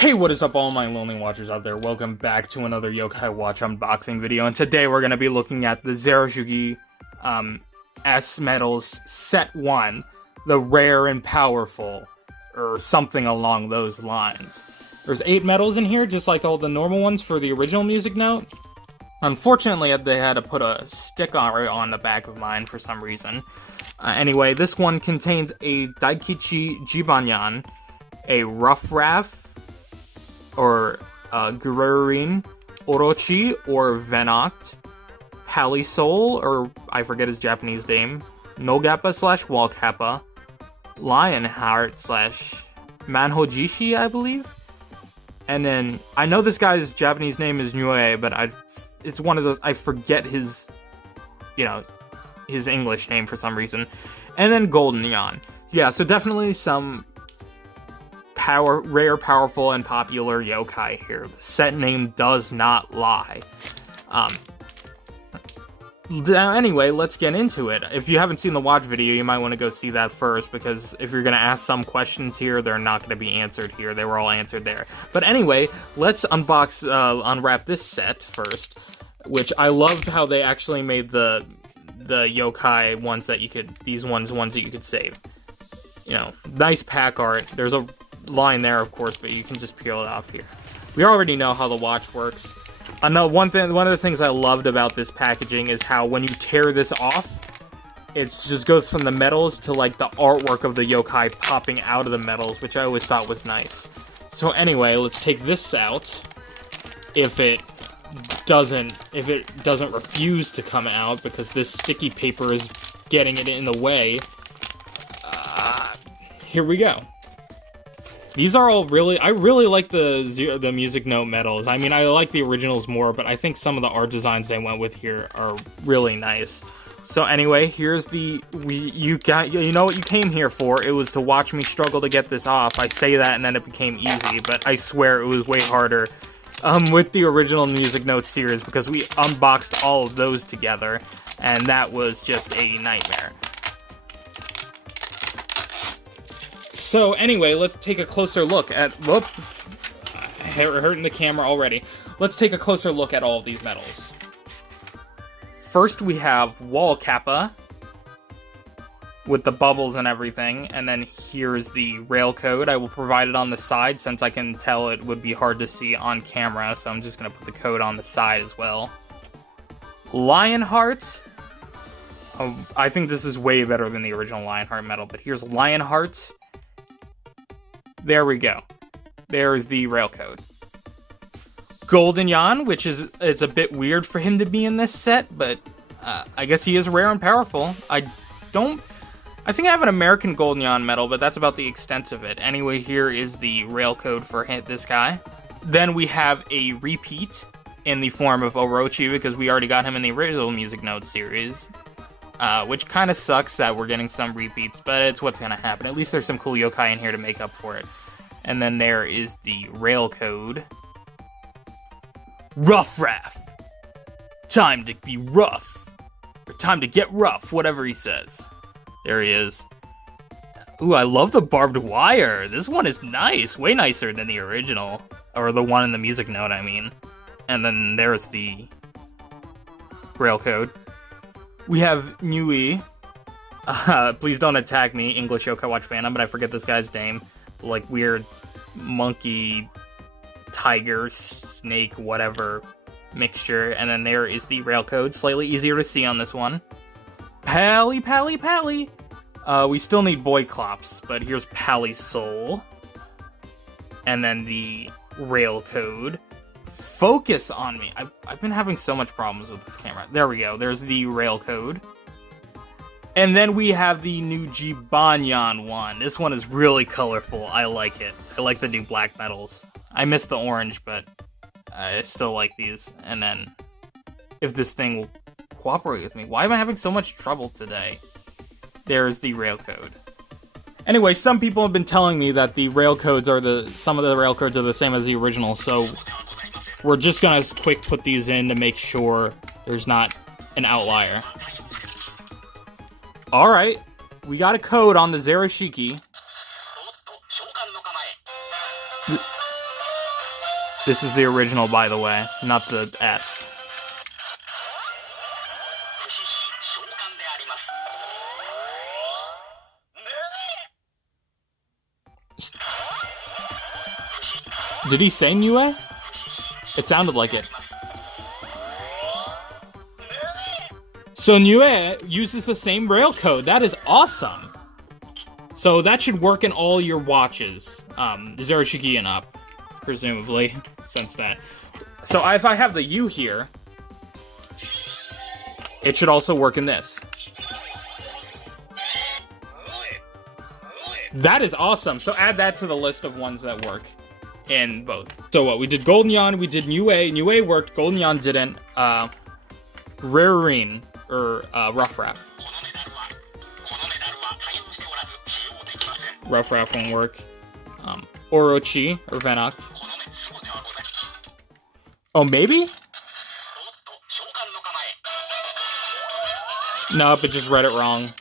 Hey, what is up all my lonely watchers out there? Welcome back to another Yokai Watch unboxing video, and today we're going to be looking at the Zeroshiki S Metals Set 1, the Rare and Powerful, or something along those lines. There's 8 medals in here, just like all the normal ones for the original music note. Unfortunately, they had to put a stick on the back of mine for some reason. Anyway, this one contains a Daikichi Jibanyan, a Rough Raff, or Gururin, Orochi, or Venoct, Palisol, or I forget his Japanese name, Nogappa / Wallkappa, Lionheart / Manhojishi, I believe. And then, I know this guy's Japanese name is Nue, but it's one of those, I forget his, his English name for some reason. And then Golden Yan. Yeah, so definitely some rare, powerful, and popular yokai here. The set name does not lie. Anyway, let's get into it. If you haven't seen the watch video, you might want to go see that first, because if you're going to ask some questions here, they're not going to be answered here. They were all answered there. But anyway, let's unwrap this set first, which I loved how they actually made the yokai ones that you could, these ones that you could save. Nice pack art. There's a line there, of course, but you can just peel it off here. We already know how the watch works. I know one of the things I loved about this packaging is how when you tear this off, it just goes from the metals to like the artwork of the yokai popping out of the metals, which I always thought was nice. So anyway, let's take this out. If it doesn't refuse to come out because this sticky paper is getting it in the way, here we go. These are all I really like the music note medals. I mean, I like the originals more, but I think some of the art designs they went with here are really nice. So anyway, here's you know what you came here for. It was to watch me struggle to get this off. I say that and then it became easy, but I swear it was way harder with the original music note series, because we unboxed all of those together, and that was just a nightmare. So anyway, let's take a closer look at, hurting the camera already. Let's take a closer look at all of these medals. First we have Wallkappa, with the bubbles and everything, and then here's the rail code. I will provide it on the side, since I can tell it would be hard to see on camera, so I'm just going to put the code on the side as well. Lionheart. I think this is way better than the original Lionheart medal, but here's Lionheart. There we go. There's the rail code. Golden Yan, which it's a bit weird for him to be in this set, but I guess he is rare and powerful. I think I have an American Golden Yan medal, but that's about the extent of it. Anyway, here is the rail code for this guy. Then we have a repeat in the form of Orochi, because we already got him in the original music note series. Which kind of sucks that we're getting some repeats, but it's what's going to happen. At least there's some cool yokai in here to make up for it. And then there is the rail code. Rough Raff. Time to be rough. Or time to get rough, whatever he says. There he is. Ooh, I love the barbed wire. This one is nice. Way nicer than the original. Or the one in the music note, I mean. And then there's the rail code. We have Nui. Please don't attack me, English Yokai Watch fandom, but I forget this guy's name. Like weird monkey, tiger, snake, whatever mixture. And then there is the rail code. Slightly easier to see on this one. Pally. We still need Boy Clops, but here's Palisol. And then the rail code. Focus on me. I've been having so much problems with this camera. There we go. There's the rail code. And then we have the new Jibanyan one. This one is really colorful. I like it. I like the new black metals. I miss the orange, but I still like these. And then, if this thing will cooperate with me. Why am I having so much trouble today? There's the rail code. Anyway, some people have been telling me that the rail codes are some of the rail codes are the same as the original, so we're just gonna quick put these in to make sure there's not an outlier. Alright, we got a code on the Zeroshiki. This is the original, by the way, not the S. Did he say Nue? It sounded like it. So Nue uses the same rail code. That is awesome. So that should work in all your watches. Zeroshiki and up, presumably, since that. So if I have the U here, it should also work in this. That is awesome. So add that to the list of ones that work in both. So what? We did Golden Yan, we did Nue. Nue worked, Golden Yan didn't. Rarerin, or Rough Raff. Rough Raff won't work. Orochi, or Venoct. Oh, maybe? Nope, it just read it wrong.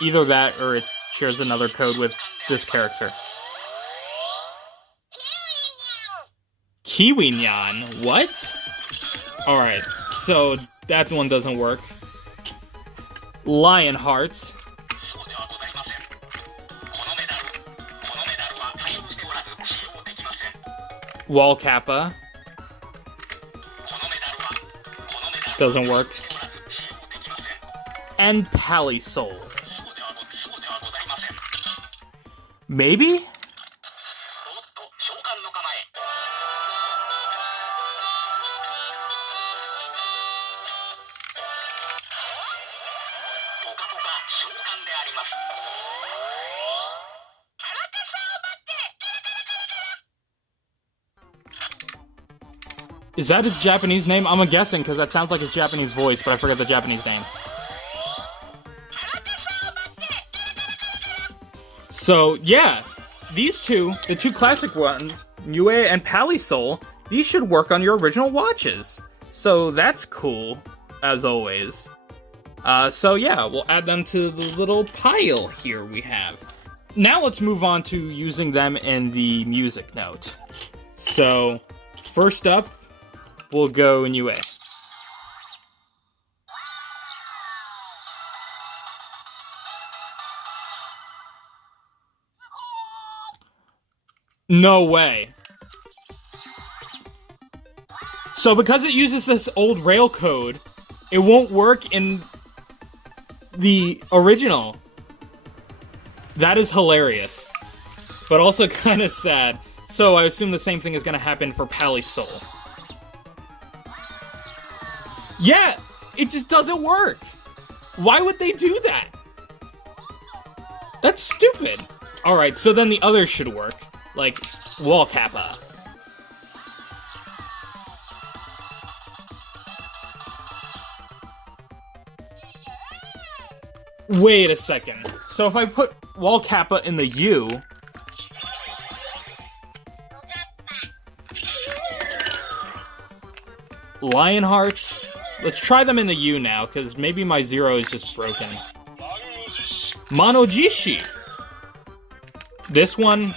Either that, or it shares another code with this character. Kiwi Nyan? What? Alright, so that one doesn't work. Lion Hearts. Wall Kappa. Doesn't work. And Palisol. Maybe? Is that his Japanese name? I'm guessing, because that sounds like his Japanese voice, but I forget the Japanese name. So, yeah. These two, the two classic ones, Nue and Palisol, these should work on your original watches. So that's cool, as always. So yeah, we'll add them to the little pile here we have. Now let's move on to using them in the music note. So, first up, we'll go Nue. No way. So because it uses this old rail code, it won't work in the original. That is hilarious. But also kind of sad. So I assume the same thing is going to happen for Palisol. Yeah, it just doesn't work. Why would they do that? That's stupid. Alright, so then the others should work. Like, Wall Kappa. Wait a second. So if I put Wall Kappa in the U... Lionheart? Let's try them in the U now, because maybe my Zero is just broken. Monojishi! This one...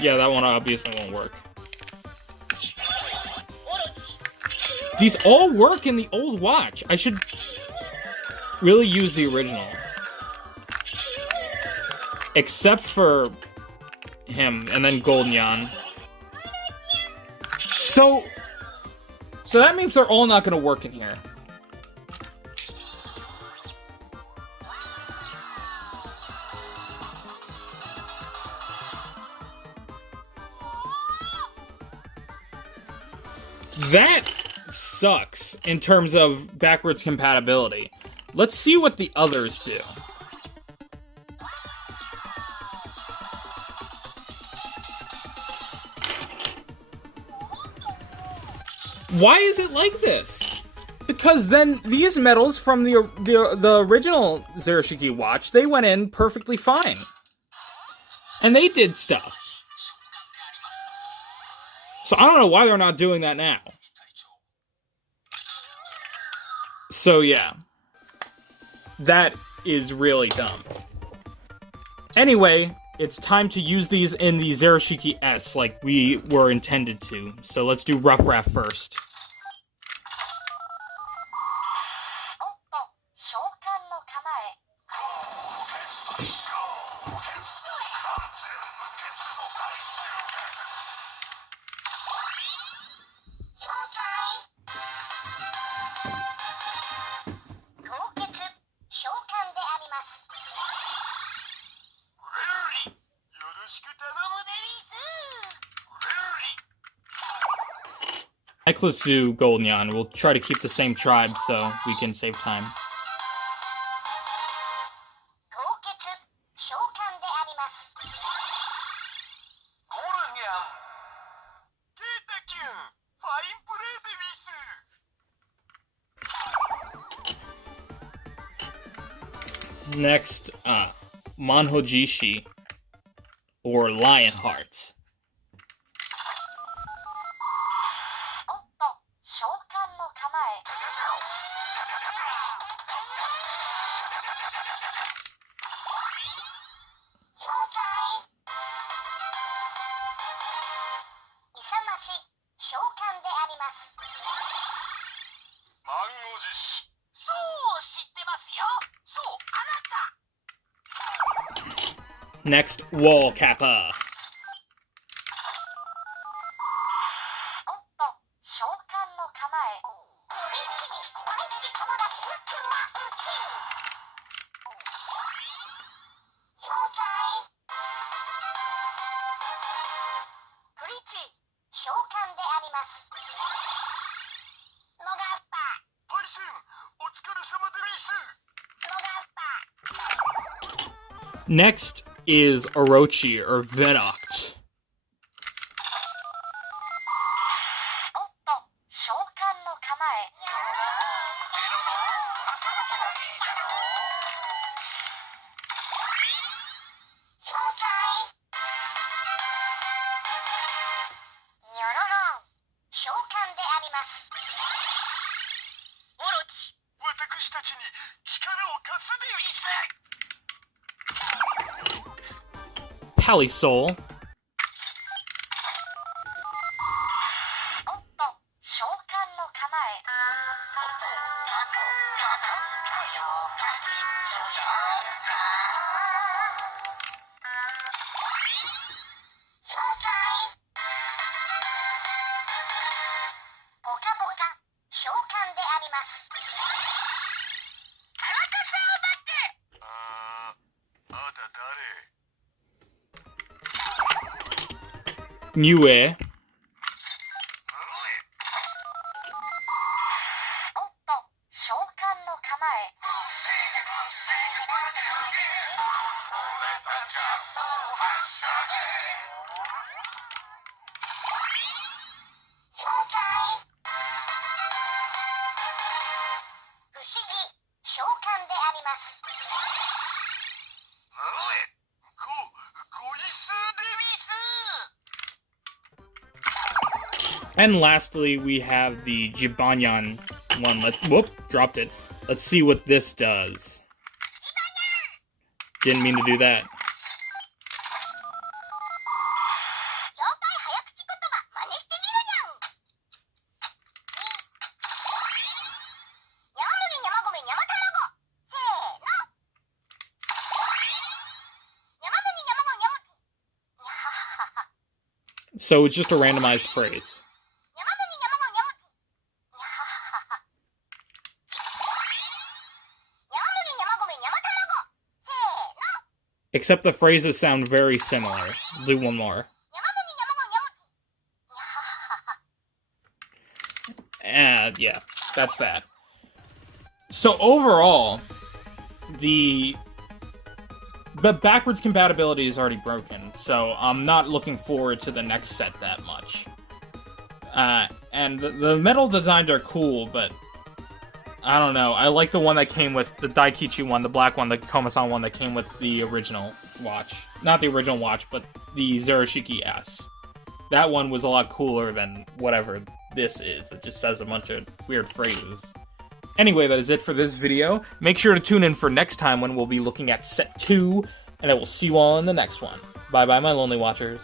Yeah, that one obviously won't work. These all work in the old watch. I should really use the original. Except for him, and then Golden Yan. So that means they're all not going to work in here. That sucks in terms of backwards compatibility. Let's see what the others do. Why is it like this? Because then these medals from the original Zeroshiki watch, they went in perfectly fine. And they did stuff. So I don't know why they're not doing that now. So yeah. That is really dumb. Anyway, it's time to use these in the Zeroshiki S like we were intended to. So let's do Rough Raft first. Let's do Goldnyan. We'll try to keep the same tribe so we can save time. Next, Manhojishi, or Lionheart. Next, Wall Kappa. Next is Orochi, or Venoct. Palisol. Niue. And lastly, we have the Jibanyan one. Whoop, dropped it. Let's see what this does. Didn't mean to do that. So it's just a randomized phrase. Except the phrases sound very similar. Do one more. And yeah, that's that. So overall, the backwards compatibility is already broken, so I'm not looking forward to the next set that much. And the metal designs are cool, but I don't know. I like the one that came with the Daikichi one, the black one, the Komasan one that came with the original watch. Not the original watch, but the Zeroshiki S. That one was a lot cooler than whatever this is. It just says a bunch of weird phrases. Anyway, that is it for this video. Make sure to tune in for next time when we'll be looking at set 2 and I will see you all in the next one. Bye bye, my lonely watchers.